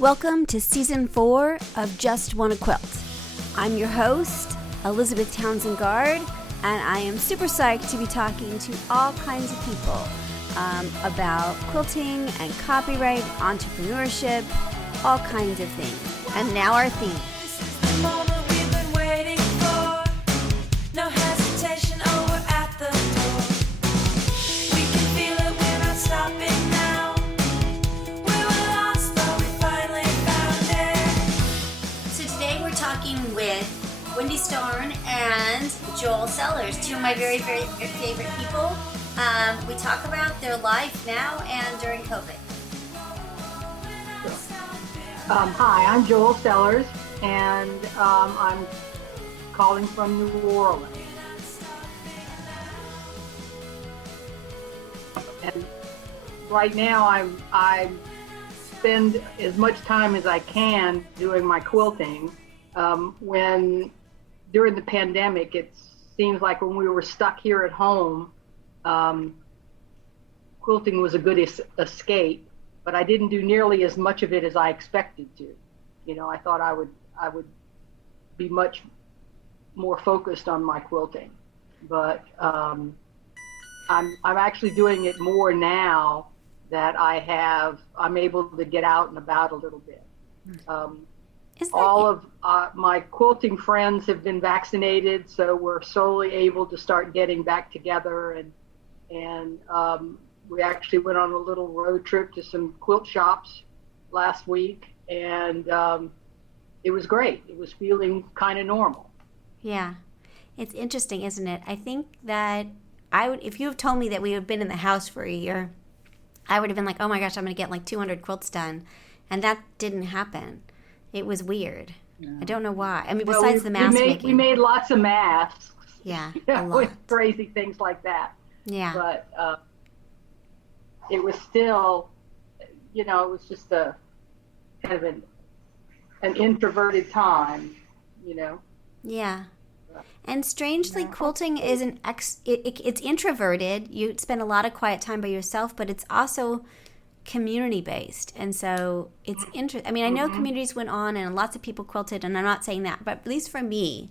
Welcome to Season 4 of Just Wanna Quilt. I'm your host, Elizabeth Townsend Guard, and I am super psyched to be talking to all kinds of people about quilting and copyright, entrepreneurship, all kinds of things. And now our theme. This is the moment we've been waiting for. No hesitation, oh, we're at the door. We can feel it, we're not stopping now. We were lost, but we finally found it. So today we're talking with Wendy Starn and Joel Sellers, two of my very, very favorite people. We talk about their life now and during COVID. Hi, I'm Joel Sellers, and I'm calling from New Orleans. And right now, I spend as much time as I can doing my quilting. When during the pandemic, it seems like when we were stuck here at home, quilting was a good escape. But I didn't do nearly as much of it as I expected to. You know, I thought I would be much more focused on my quilting, but I'm actually doing it more now that I'm able to get out and about a little bit. All of my quilting friends have been vaccinated, so we're slowly able to start getting back together, and we actually went on a little road trip to some quilt shops last week, and it was great. It was feeling kind of normal. Yeah. It's interesting, isn't it? I think that if you have told me that we had been in the house for a year, I would have been like, oh my gosh, I'm going to get like 200 quilts done. And that didn't happen. It was weird. No. I don't know why. I mean, besides the mask making. We made lots of masks. Yeah, a lot. With crazy things like that. Yeah. But it was still, it was just a kind of an introverted time, Yeah. And strangely, quilting is it's introverted. You spend a lot of quiet time by yourself, but it's also community based. And so it's interesting. I mean, I know communities went on and lots of people quilted, and I'm not saying that, but at least for me,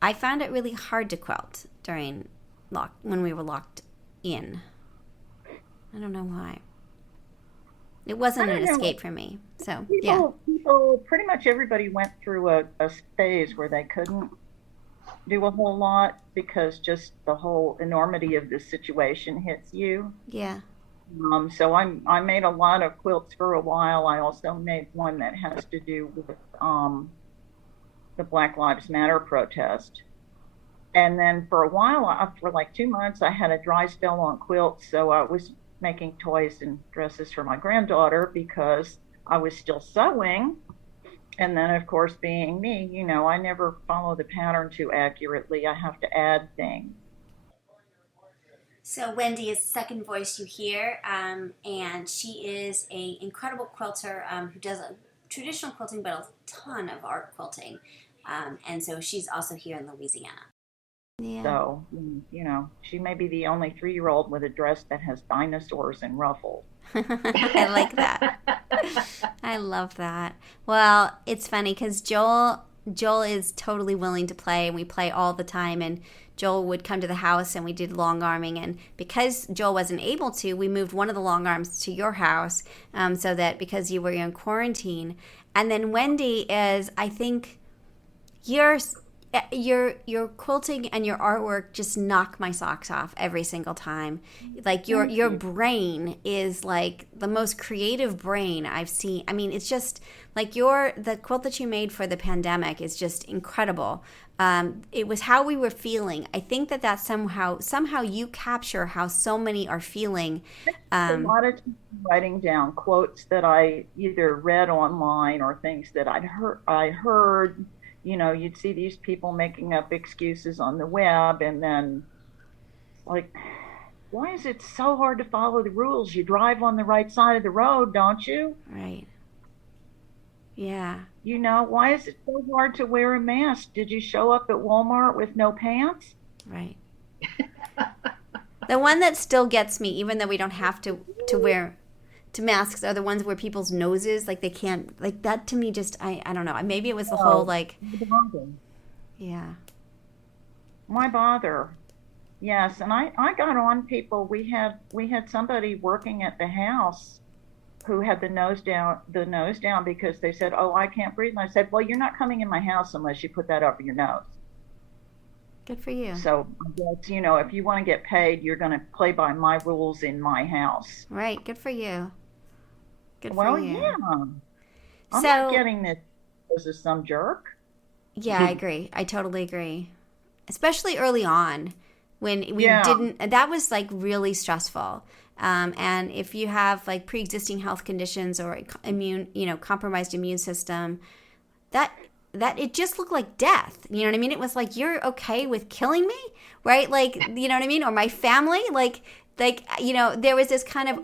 I found it really hard to quilt when we were locked in. I don't know why. It wasn't an escape for me. So, People, pretty much everybody went through a phase where they couldn't do a whole lot because just the whole enormity of the situation hits you. Yeah. So I made a lot of quilts for a while. I also made one that has to do with the Black Lives Matter protest. And then for a while, for like 2 months, I had a dry spell on quilts. So I was making toys and dresses for my granddaughter because I was still sewing. And then, of course, being me, I never follow the pattern too accurately. I have to add things. So Wendy is the second voice you hear, and she is an incredible quilter who does traditional quilting, but a ton of art quilting. And so she's also here in Louisiana. Yeah. So, she may be the only 3-year-old with a dress that has dinosaurs and ruffles. I like that. I love that. Well, it's funny because Joel is totally willing to play, and we play all the time. And Joel would come to the house, and we did long arming. And because Joel wasn't able to, we moved one of the long arms to your house, so that because you were in quarantine. And then Wendy is, I think, your quilting and your artwork just knock my socks off every single time. Like your brain is like the most creative brain I've seen. I mean, it's just like the quilt that you made for the pandemic is just incredible. It was how we were feeling. I think that somehow you capture how so many are feeling. A lot of writing down quotes that I either read online or things that I heard. You'd see these people making up excuses on the web, and then like, why is it so hard to follow the rules? You drive on the right side of the road, don't you? Right. Yeah. Why is it so hard to wear a mask? Did you show up at Walmart with no pants? Right. The one that still gets me, even though we don't have to wear to masks are the ones where people's noses, like they can't, like that to me just, I don't know. Maybe it was the whole like, yeah. Why bother? Yes, and I got on people. We had somebody working at the house who had the nose down because they said, "Oh, I can't breathe." And I said, "Well, you're not coming in my house unless you put that over your nose." Good for you. So I guess, if you want to get paid, you're going to play by my rules in my house. Right. Good for you. Good Well, for you. yeah. I'm So, not getting this as some jerk. yeah, I agree. I totally agree. Especially early on when we Yeah. didn't, that was like really stressful. And if you have like pre-existing health conditions or compromised immune system, that it just looked like death. You know what I mean? It was like, you're okay with killing me, right? Like, you know what I mean? Or my family, like, there was this kind of,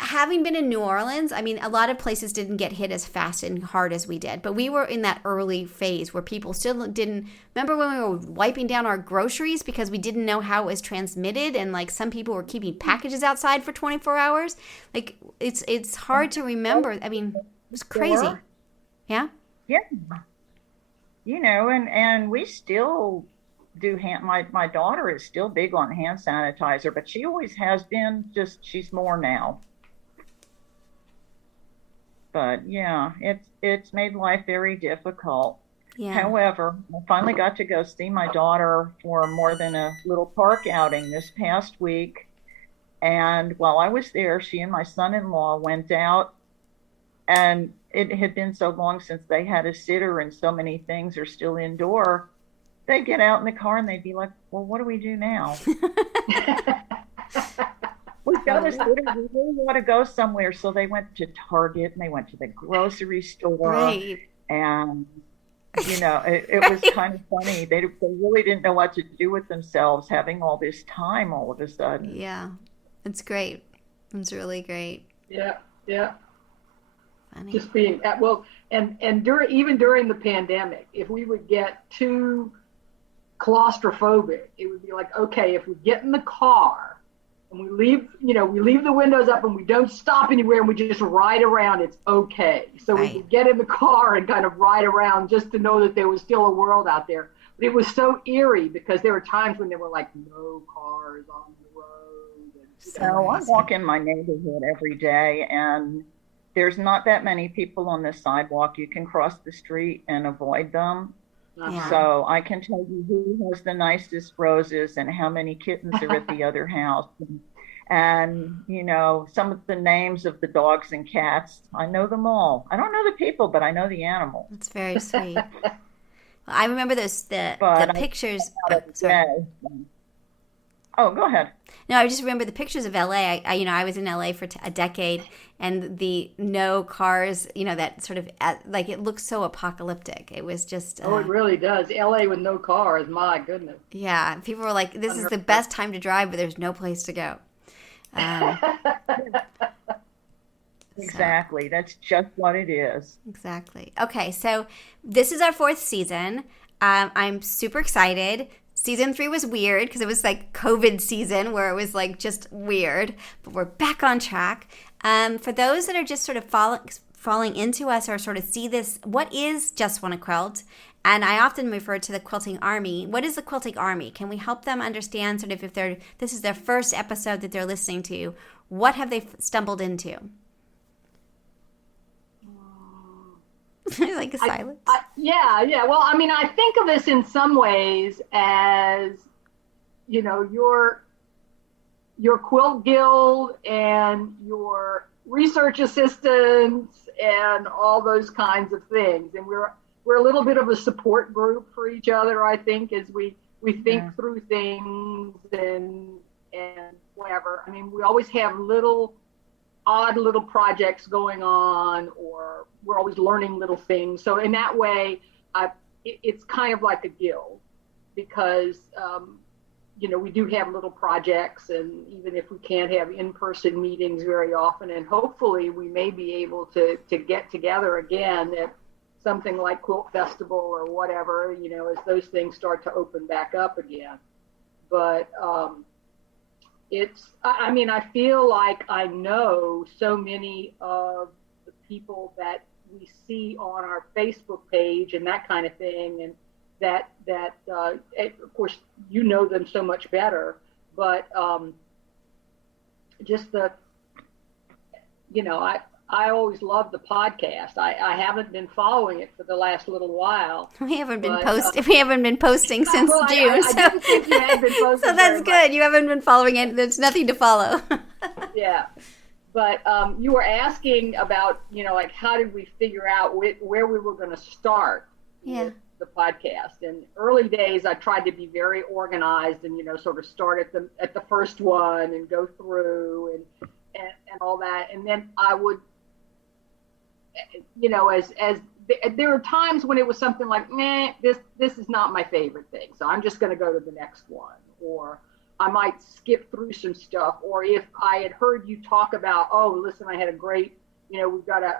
having been in New Orleans, a lot of places didn't get hit as fast and hard as we did, but we were in that early phase where people still didn't, remember when we were wiping down our groceries because we didn't know how it was transmitted, and like some people were keeping packages outside for 24 hours. Like, it's hard to remember. It was crazy. Yeah? Yeah. And we still do my daughter is still big on hand sanitizer, but she always has been, just she's more now. But yeah, it's made life very difficult. Yeah. However, I finally got to go see my daughter for more than a little park outing this past week. And while I was there, she and my son-in-law went out, and it had been so long since they had a sitter and so many things are still indoor. They'd get out in the car and they'd be like, "Well, what do we do now?" We've got a sitter. We really want to go somewhere. So they went to Target and they went to the grocery store. Right. And, it was kind of funny. They really didn't know what to do with themselves having all this time all of a sudden. Yeah. It's great. It's really great. Yeah, yeah. Funny. Just being and during the pandemic, if we would get too claustrophobic, it would be like, okay, if we get in the car and we leave the windows up and we don't stop anywhere and we just ride around, it's okay. So Right. we could get in the car and kind of ride around just to know that there was still a world out there. But it was so eerie because there were times when there were like no cars on the road. And, So I walk in my neighborhood every day, and there's not that many people on the sidewalk. You can cross the street and avoid them. Yeah. So I can tell you who has the nicest roses and how many kittens are at the other house. And, some of the names of the dogs and cats, I know them all. I don't know the people, but I know the animals. That's very sweet. Well, I remember the pictures. Sorry. Oh, go ahead. No, I just remember the pictures of LA. I was in LA for a decade, and the no cars, that sort of, like, it looks so apocalyptic. It was just. it really does. LA with no cars, my goodness. Yeah, people were like, "This is the best time to drive, but there's no place to go." Exactly. That's just what it is. Exactly. Okay, so this is our 4th season. I'm super excited. Season 3 was weird because it was like COVID season where it was like just weird, but we're back on track. For those that are just sort of falling into us or sort of see this, what is Just Wanna Quilt? And I often refer to the Quilting Army. What is the Quilting Army? Can we help them understand sort of if this is their first episode that they're listening to, what have they stumbled into? Like a silence. Yeah. Well, I think of this in some ways as, your quilt guild and your research assistants and all those kinds of things. And we're a little bit of a support group for each other, I think, as we think through things and whatever. We always have odd little projects going on, or we're always learning little things. So in that way, it's kind of like a guild because, we do have little projects, and even if we can't have in-person meetings very often, and hopefully we may be able to get together again at something like Quilt Festival or whatever, as those things start to open back up again. But I mean, I feel like I know so many of the people that we see on our Facebook page and that kind of thing, and of course you know them so much better, but just the, I always love the podcast. I haven't been following it for the last little while. We haven't been posting since well, June. I didn't think you had been posting. So that's very good. much. You haven't been following it. There's nothing to follow. Yeah. But you were asking about, like, how did we figure out where we were going to start with the podcast? In early days, I tried to be very organized and, sort of start at the first one and go through and all that. And then I would, as there were times when it was something like, this is not my favorite thing, so I'm just going to go to the next one. Or I might skip through some stuff. Or if I had heard you talk about, oh, listen, I had a great, we've got a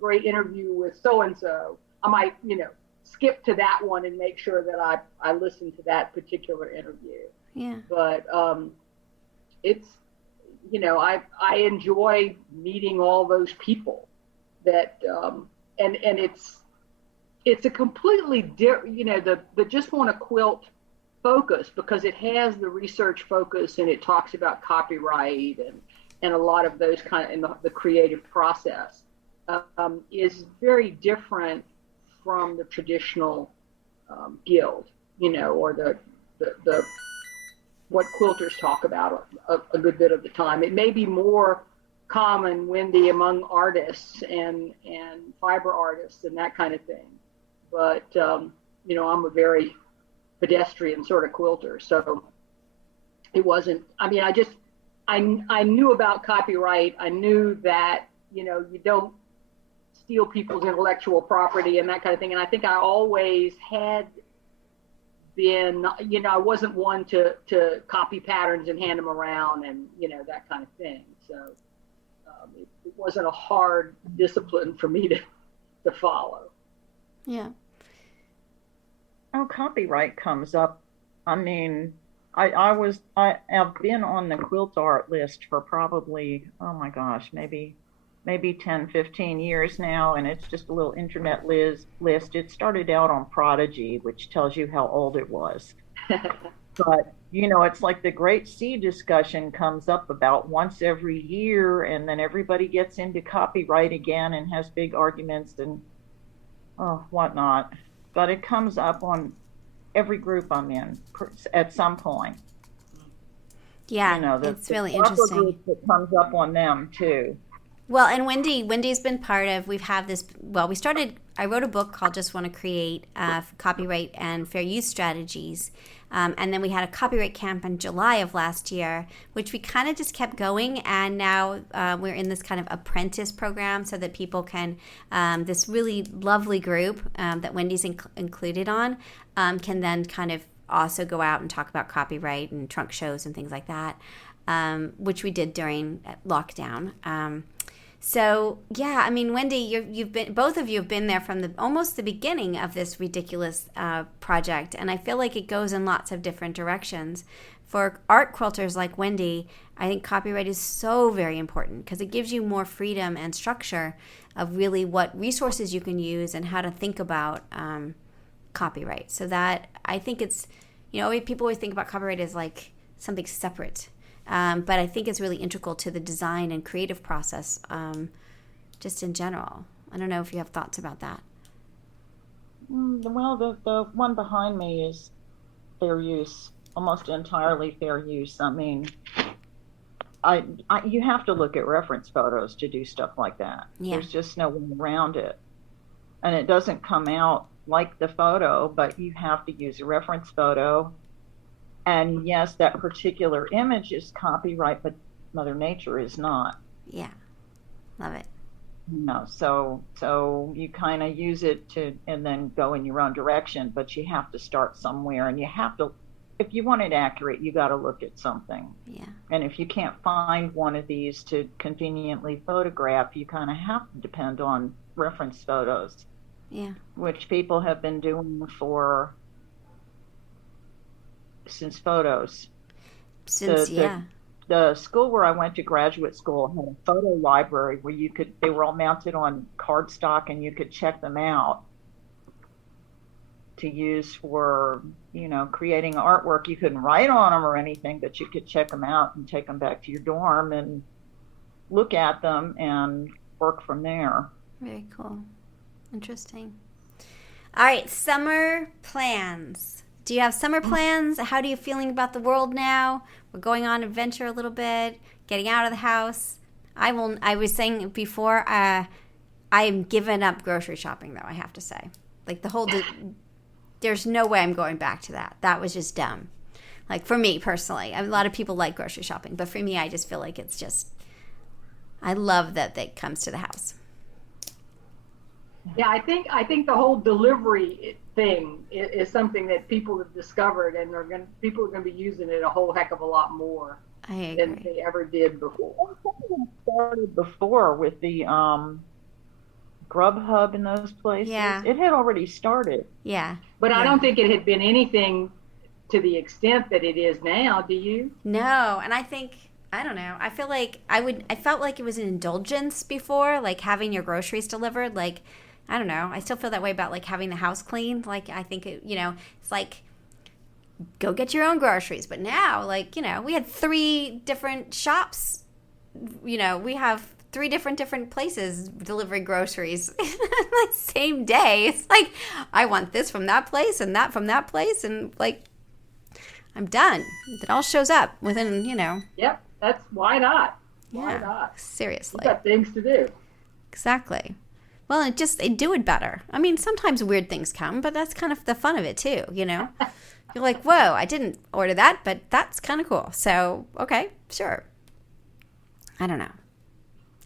great interview with so-and-so, I might, skip to that one and make sure that I listen to that particular interview. Yeah. But it's, I enjoy meeting all those people that, and it's a completely different, the Just Wanna Quilt focus, because it has the research focus and it talks about copyright and a lot of those kind of, in the creative process, is very different from the traditional guild, or the what quilters talk about a good bit of the time. It may be more common, Wendy, among artists and fiber artists and that kind of thing, but I'm a very pedestrian sort of quilter, so it wasn't, I mean, I knew about copyright. I knew that, you don't steal people's intellectual property and that kind of thing. And I think I always had been, I wasn't one to copy patterns and hand them around and, that kind of thing. So it wasn't a hard discipline for me to follow. Yeah. Oh, copyright comes up. I mean, I've been on the quilt art list for probably, oh my gosh, maybe 10, 15 years now, and it's just a little internet list. It started out on Prodigy, which tells you how old it was. But, it's like the Great C discussion comes up about once every year, and then everybody gets into copyright again and has big arguments and whatnot. But it comes up on every group I'm in at some point. Yeah, it's really interesting. Group that comes up on them too. Well, and Wendy's been part of, I wrote a book called Just Wanna Create, Copyright and Fair Use Strategies. And then we had a copyright camp in July of last year, which we kind of just kept going. And now we're in this kind of apprentice program so that people can, this really lovely group that Wendy's included on, can then kind of also go out and talk about copyright and trunk shows and things like that, which we did during lockdown. So yeah, I mean, Wendy, both of you have been there from almost the beginning of this ridiculous project, and I feel like it goes in lots of different directions. For art quilters like Wendy, I think copyright is so very important because it gives you more freedom and structure of really what resources you can use and how to think about copyright. So that I think it's, people always think about copyright as like something separate. But I think it's really integral to the design and creative process, just in general. I don't know if you have thoughts about that. Well, the one behind me is fair use, almost entirely fair use. I mean, you have to look at reference photos to do stuff like that. Yeah. There's just no way around it. And it doesn't come out like the photo, but you have to use a reference photo. And yes, that particular image is copyright, but Mother Nature is not. Yeah, love it. So you kind of use it and then go in your own direction, but you have to start somewhere, and you have to, if you want it accurate, you got to look at something. Yeah. And if you can't find one of these to conveniently photograph, you kind of have to depend on reference photos. Yeah. Which people have been doing since photos. Since, yeah. the school where I went to graduate school had a photo library where they were all mounted on cardstock and you could check them out to use for, creating artwork. You couldn't write on them or anything, but you could check them out and take them back to your dorm and look at them and work from there. Very cool. Interesting. All right, summer plans. Do you have summer plans? How are you feeling about the world now? We're going on adventure a little bit, getting out of the house. I was saying before, I am giving up grocery shopping, though, I have to say. Like, there's no way I'm going back to that. That was just dumb. Like, for me, personally. A lot of people like grocery shopping, but for me, I just feel like it's just, I love that it comes to the house. Yeah, I think the whole delivery thing is something that people have discovered, and people are going to be using it a whole heck of a lot more than they ever did before. It started before with the Grubhub in those places. Yeah. It had already started. Yeah. But I don't think it had been anything to the extent that it is now, do you? No, and I don't know. I feel like I felt like it was an indulgence before, like having your groceries delivered. Like, I don't know. I still feel that way about like having the house cleaned. Like, I think it's like go get your own groceries. But now, like, we had 3 different shops. We have 3 different places delivering groceries the same day. It's like I want this from that place and that from that place, and like I'm done. It all shows up within, Yep. That's why not? Why Yeah, not? seriously. We've got things to do. Exactly. Well, they do it better. I mean, sometimes weird things come, but that's kind of the fun of it too, You're like, whoa, I didn't order that, but that's kind of cool. So, okay, sure. I don't know.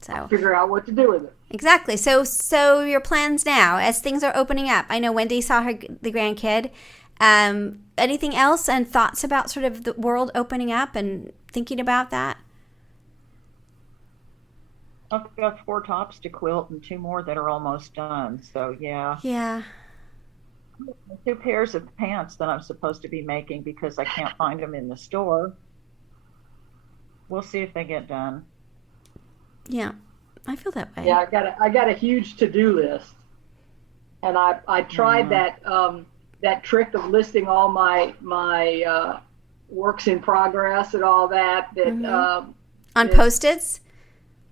So Figure out what to do with it. exactly. So your plans now as things are opening up. I know Wendy saw the grandkid. Anything else and thoughts about sort of the world opening up and thinking about that? I've got 4 tops to quilt and 2 more that are almost done. So, yeah. Yeah. 2 pairs of pants that I'm supposed to be making because I can't find them in the store. We'll see if they get done. Yeah. I feel that way. Yeah, I got a huge to-do list, and I tried that trick of listing all my works in progress and all that. On Post-its?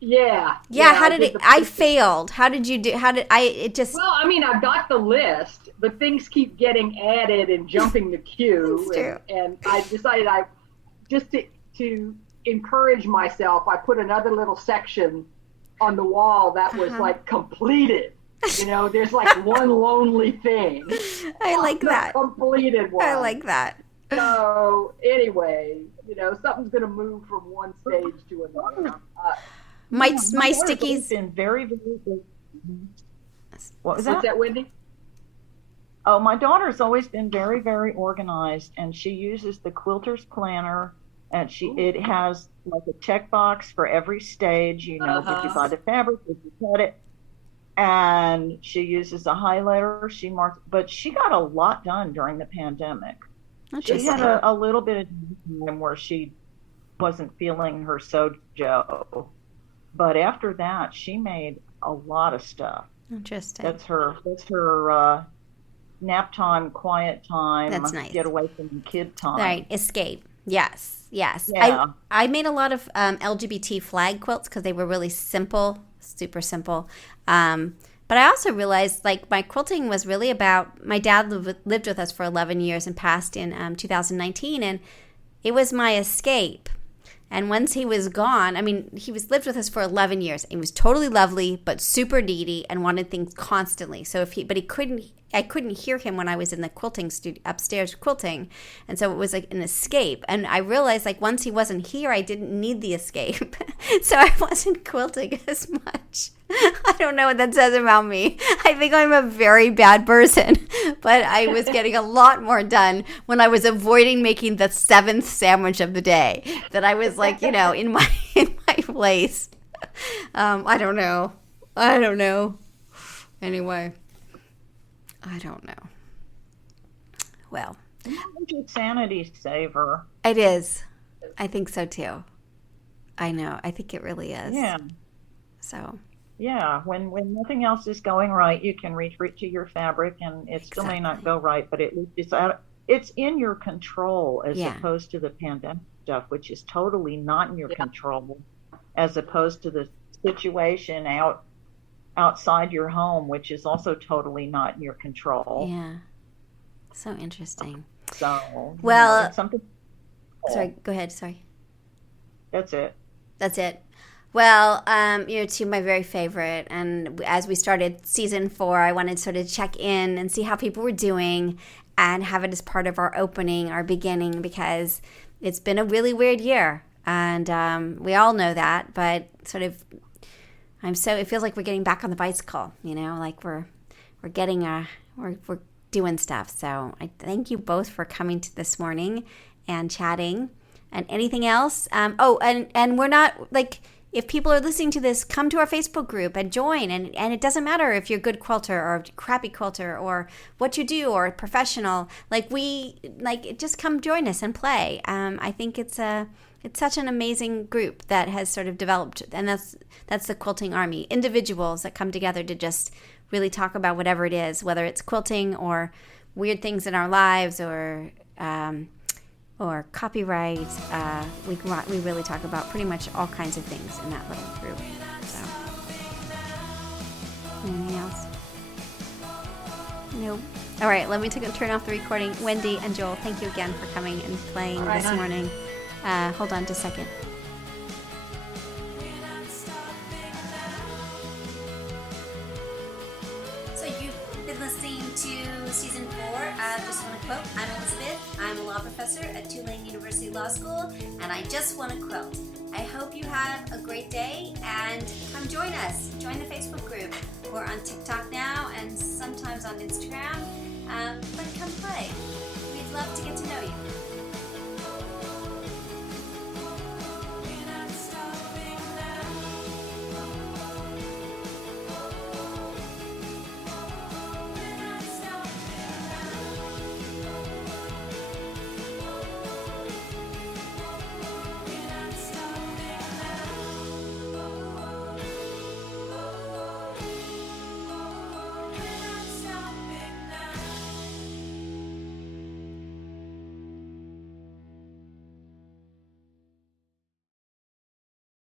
Yeah. Yeah, how did I failed. How did you do? Well, I mean, I've got the list, but things keep getting added and jumping the queue. That's true. And I decided just to encourage myself, I put another little section on the wall that was like completed. There's like one lonely thing. I like that. Completed one. I like that. So anyway, something's going to move from one stage to another. My daughter's stickies. Been very, very good. What was What's that? that, Wendy? Oh, my daughter's always been very, very organized, and she uses the Quilters planner, and it has like a checkbox for every stage. Did you buy the fabric? Did you cut it? And she uses a highlighter. She marks, but she got a lot done during the pandemic. She had a little bit of time where she wasn't feeling her sojo, but after that, she made a lot of stuff. Interesting. That's her nap time, quiet time. That's nice. Get away from the kid time. Right, escape. Yes. Yeah. I made a lot of LGBT flag quilts because they were really simple, super simple. But I also realized, like, my quilting was really about, my dad lived with us for 11 years and passed in 2019, and it was my escape. And once he was gone, he lived with us for 11 years. He was totally lovely, but super needy and wanted things constantly. So I couldn't hear him when I was in the quilting studio upstairs quilting. And so it was like an escape. And I realized, like, once he wasn't here, I didn't need the escape. So I wasn't quilting as much. I don't know what that says about me. I think I'm a very bad person, but I was getting a lot more done when I was avoiding making the 7th sandwich of the day. That I was like, in my place. I don't know. Anyway, I don't know. Well, It's a sanity saver. it is. I think so too. I know. I think it really is. Yeah. So, Yeah, when nothing else is going right, you can reach to your fabric, and it still may not exactly. go right, but at least it's in your control as Yeah. opposed to the pandemic stuff, which is totally not in your Yeah. control, as opposed to the situation outside your home, which is also totally not in your control. Yeah. So interesting. So, Well, it's something. sorry, go ahead. Sorry. That's it. That's it. Well, you're two of my very favorite. And as we started season 4, I wanted to sort of check in and see how people were doing and have it as part of our opening, our beginning, because it's been a really weird year. And we all know that, but sort of, it feels like we're getting back on the bicycle, like we're getting, we're doing stuff. So I thank you both for coming to this morning and chatting. And anything else? And we're not, like, if people are listening to this, come to our Facebook group and join. And it doesn't matter if you're a good quilter or a crappy quilter or what you do or a professional. Just come join us and play. I think it's such an amazing group that has sort of developed, and that's the Quilting Army. Individuals that come together to just really talk about whatever it is, whether it's quilting or weird things in our lives or copyright. We really talk about pretty much all kinds of things in that little group. So, anything else? No. All right, let me turn off the recording. Wendy and Joel, thank you again for coming and playing this morning. Hold on just a second. So you've been listening to season 4 of Just Wanna Quilt. I'm Elizabeth. I'm a law professor at Tulane University Law School, and I just want to quilt. I hope you have a great day, and come join us. Join the Facebook group. We're on TikTok now and sometimes on Instagram, but come play. We'd love to get to know you.